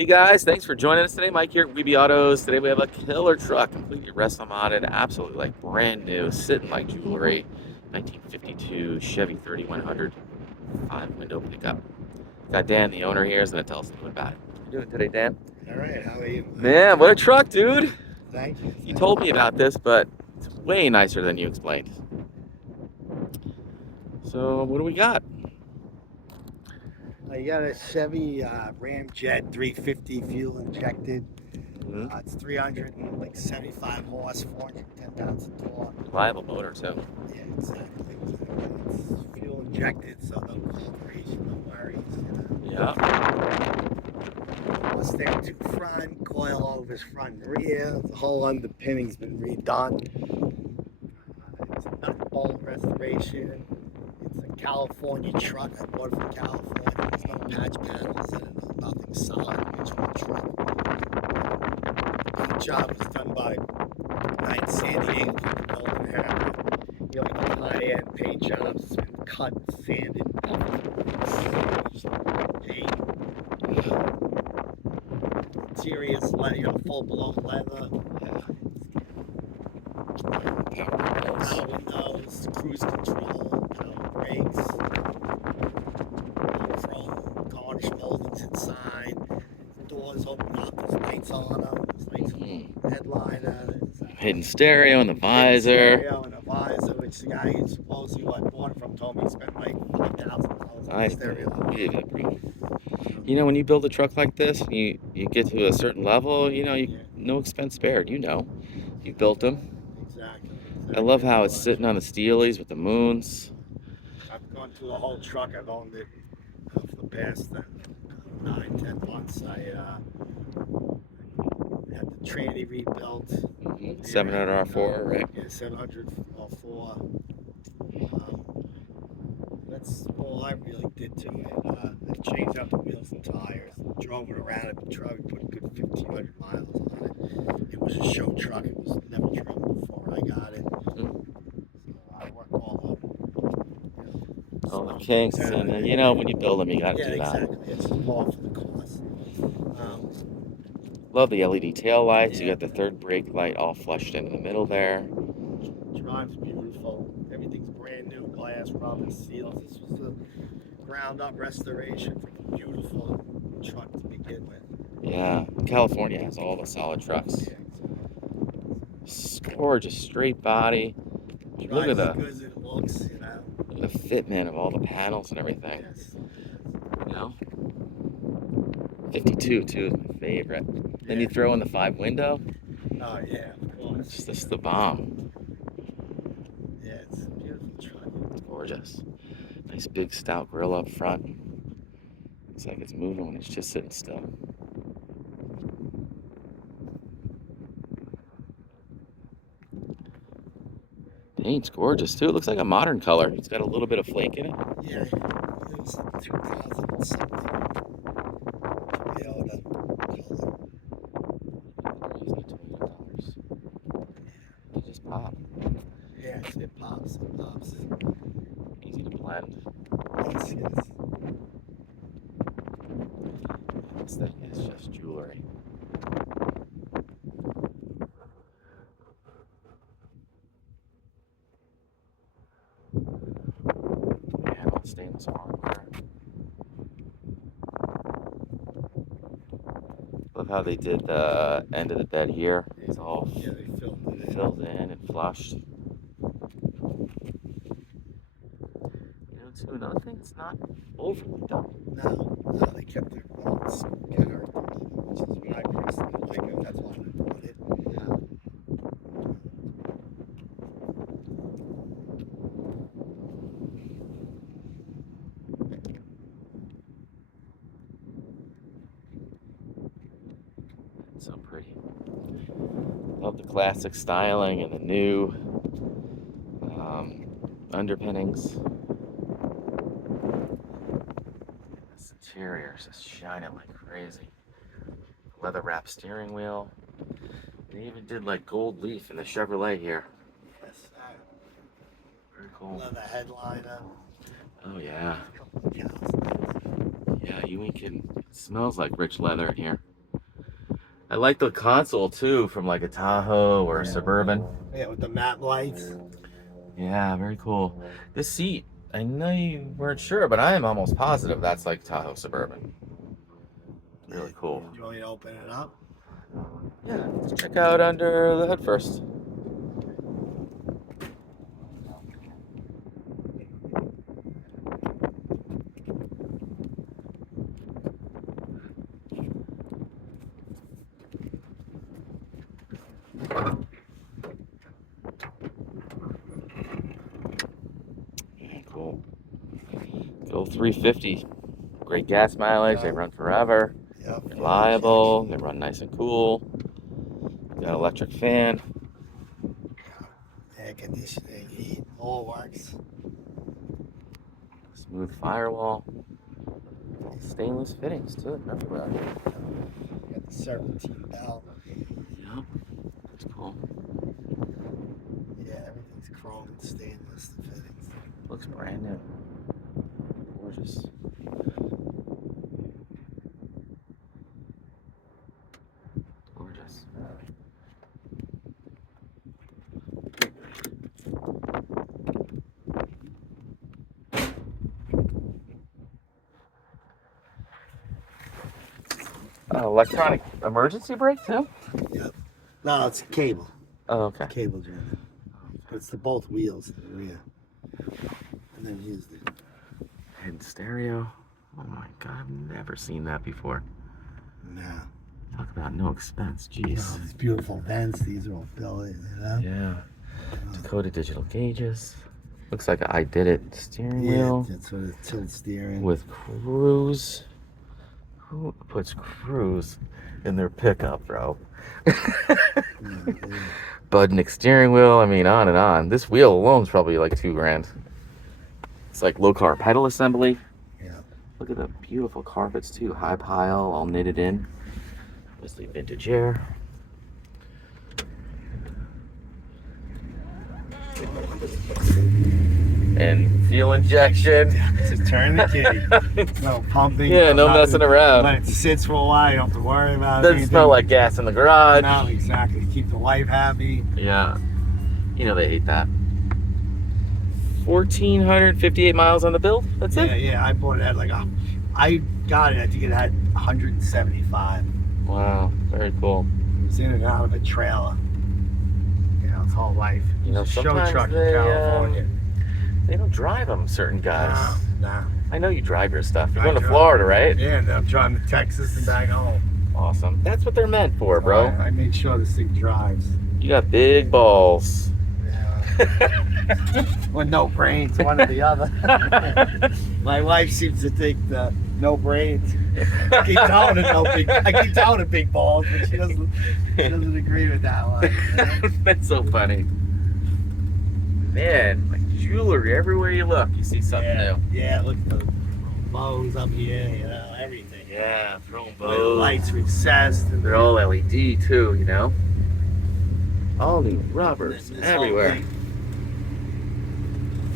Hey guys, thanks for joining us today. Mike here at Weeby Autos. Today we have a killer truck, completely Restomoded, absolutely like brand new, sitting like jewelry. 1952 Chevy 3100 5-window pickup. Got Dan, the owner here, is going to tell us a little bit about it. What are you doing today, Dan? All right, how are you? Man, what a truck, dude! Thank you. You told me about this, but it's way nicer than you explained. So, what do we got? You got a Chevy Ram Jet 350 fuel injected. It's 375 horse, 410 pounds of torque. Reliable motor, too. Yeah, exactly. It's fuel injected, so no calibration, no worries. Yeah. Mustang 2 front, coilovers front and rear. The whole underpinning's been redone. It's a nut bolt restoration. It's a California truck. I bought it from California. There's no patch panels in it, nothing solid. It's one truck. The paint job was done by Night San Diego Golden Hair. You know, like the high-end paint jobs. It's been cut, sanded, paint. Interior's leather, full blown leather. Power windows, cruise control, power brakes, chrome, garnish moldings inside. Doors open up, there's lights on them, there's lights on the headliner. Hidden stereo in the visor. Stereo and a visor, which the guy who supposedly who I bought it from told me he spent like $5,000 on the stereo. Believe it, bro. You know, when you build a truck like this, you get to a certain level, you know, no expense spared, you know. You built them. Exactly. I love how it's sitting on the Steelies with the moons. I've gone through the whole truck. I've owned it for the past 9-10 months. I had the tranny rebuilt. 700 R4, right? Yeah, 700 R4. That's all I really did to it. I changed out the wheels and tires, drove it around it, but truck put a good 1,500 miles on it. It was a show truck. It was never driven before I got it. So I worked all over. All the kinks, and you know, when you build them, you got to do that. Yeah, exactly. It's all for the cost. Love the LED tail lights. You got the third brake light all flushed in the middle there. Drive's beautiful. Everything's brand new, glass, rubber seals. This was a ground-up restoration for a beautiful truck to begin with. Yeah, California has all the solid trucks. Yeah, exactly. Gorgeous straight body. Look at the good as it looks, you know. The fitment of all the panels and everything. Yes. You know, 52 too is my favorite. Yeah. Then you throw in the 5-window. Oh yeah, of course. It's just the bomb. Yeah, it's a beautiful truck. It's gorgeous. Nice big Stout grill up front. Looks like it's moving when it's just sitting still. Paint's gorgeous too. It looks like a modern color. It's got a little bit of flake in it. Yeah, it was 2000 something. Toyota color. It just pop. Yeah, it pops. It pops. Easy to blend. Yes, yes. This thing is just jewelry. Stainless hardware. Love how they did the end of the bed here. It's all they filled in and flushed. You know, too, another thing, it's not overly done. No, they kept their bolts character, which is what I personally like. That's why I bought it. Yeah. So pretty. Love the classic styling and the new underpinnings. This interior is just shining like crazy. Leather wrapped steering wheel. They even did like gold leaf in the Chevrolet here. Yes, Very cool. leather headliner. Oh yeah. Yeah, you ain't kidding. It smells like rich leather in here. I like the console too, from like a Tahoe or a Suburban. Yeah, with the matte lights. Yeah, very cool. This seat, I know you weren't sure, but I am almost positive that's like Tahoe Suburban. Really cool. Do you want me to open it up? Yeah, let's check out under the hood first. Yeah, cool. Good old 350. Great gas mileage. They run forever. Yep. Reliable. They run nice and cool. Got an electric fan. Air conditioning, heat, all works. Smooth firewall. Stainless fittings too. Remember that. Got the serpentine belt. Yep. That's cool. Yeah, everything's chrome and stainless. The fittings. Looks brand new. Gorgeous. Gorgeous. Electronic emergency brake too? Yep. No, it's cable. Oh, okay. Cable driven. But it's the both wheels in the rear. And then here's the Hidden stereo. Oh my god, I've never seen that before. now. Talk about no expense, jeez. These beautiful vents. These are all built, you know. Yeah. Dakota digital gauges. Looks like I did it steering Yeah, wheel it's sort of tilt steering. with cruise. Who puts cruise in their pickup, bro? Budnick steering wheel. I mean, on and on. This wheel alone is probably like $2,000. It's like low car pedal assembly. Yeah. Look at the beautiful carpets too. High pile, all knitted in. Obviously vintage air. And fuel injection. Just turn the key. No pumping. Yeah, no messing around. Let it sits for a while. You don't have to worry about it. Doesn't smell like gas in the garage. No, exactly. Keep the wife happy. Yeah. You know they hate that. 1,458 miles on the build. That's Yeah, it? yeah. I bought it at like I got it. I think it had 175. Wow. Very cool. It was in and out of a trailer. You know, its whole life. You know, It's a show sometimes truck in they, California. They don't drive them, certain guys. Nah. I know you drive your stuff. You're I going to drive. Florida, right? Yeah, and I'm driving to Texas and back home. Awesome. That's what they're meant for, bro. I made sure this thing drives. You got big balls. Yeah. Or no brains, one or the other. My wife seems to think the no brains. I keep telling her big balls, but she doesn't agree with that one. That's so funny. Man, like jewelry everywhere you look, you see something new. Yeah, look at the bows up here, you know, everything. Yeah, throwing The bows. lights recessed. And They're all LED too, you know. All new rubbers this everywhere. whole thing.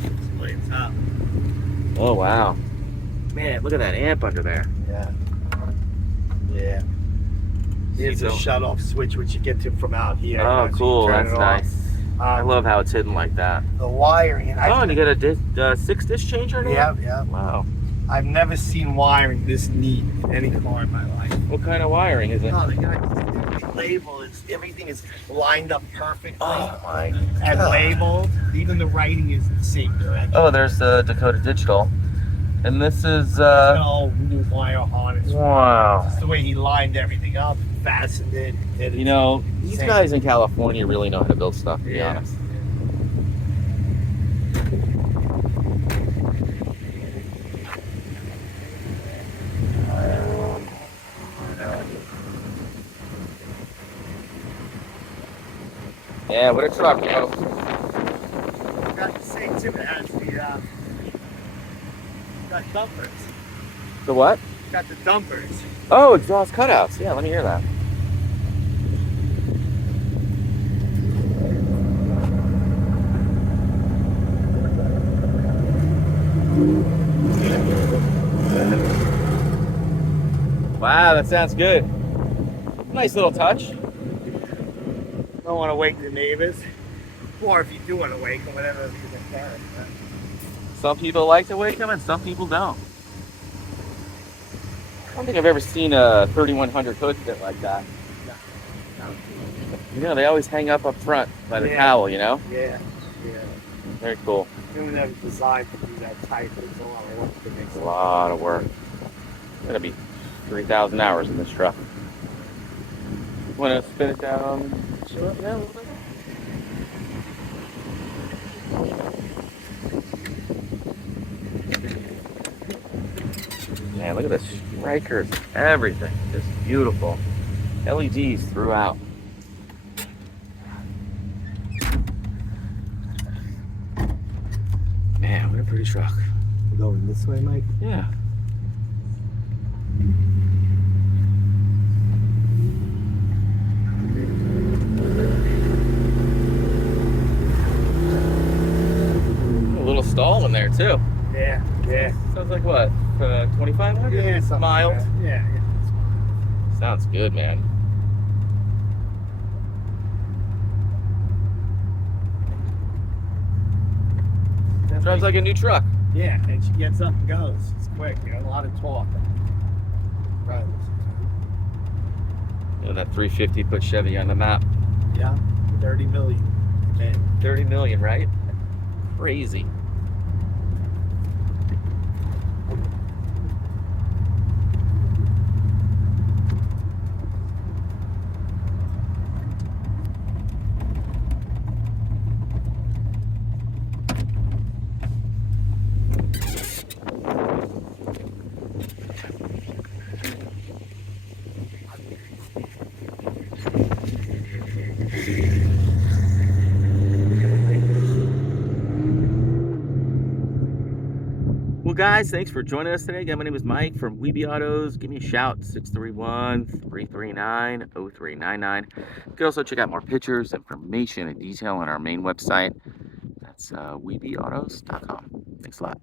It's way top. Oh wow. Man, look at that amp under there. Yeah. Yeah. Here's a So- shut-off switch, which you get to from out here. Oh, You know, so you cool. turn That's it off. nice. I love how it's hidden like that. The wiring. And Oh, and you got a 6-disc changer now? Yeah. Wow. I've never seen wiring this neat in any car in my life. What kind of wiring is it? Oh, they got the label. Everything is lined up perfectly Oh my and God. labeled. Even the writing is in the same direction. Oh, there's the Dakota Digital. And this is, No new wire harness. wow. That's the way he lined everything up, fastened it. Did it. You know, these Same. guys in California really know how to build stuff, to be Yeah. honest. Yeah, what a truck, bro. Got the same too. It has the got dumpers. The what? Got the dumpers. Oh, exhaust cutouts. Yeah, let me hear that. Wow, that sounds good. Nice little touch. Don't want to wake the neighbors. Or if you do want to wake them, whatever you prefer. Some people like to wake them and some people don't. I don't think I've ever seen a 3100 hood fit like that. You know, they always hang up front by the towel, you know? Yeah, yeah. Very cool. They were never designed to be that tight. It's a lot of work to make. It's a lot of work. It's gonna be 3,000 hours in this truck. Want to spin it down? Chill it down a little bit? Man, look at the strikers, everything, just beautiful. LEDs throughout. Man, what a pretty truck. We're going this way, Mike? Yeah. A little stall in there too. Yeah, yeah. Sounds like what? 2,500? Yeah, something mild. like that. Yeah, yeah. Sounds good, man. Drives like a new truck. Yeah, and she gets up and goes. It's quick, you know, a lot of talk. Right. You know, that 350 put Chevy on the map. Yeah, 30 million. Man. 30 million, right? Crazy. Well, guys, thanks for joining us today. Again, my name is Mike from Weeby Autos. Give me a shout, 631-339-0399. You can also check out more pictures, information, and detail on our main website. That's weebyautos.com. Thanks a lot.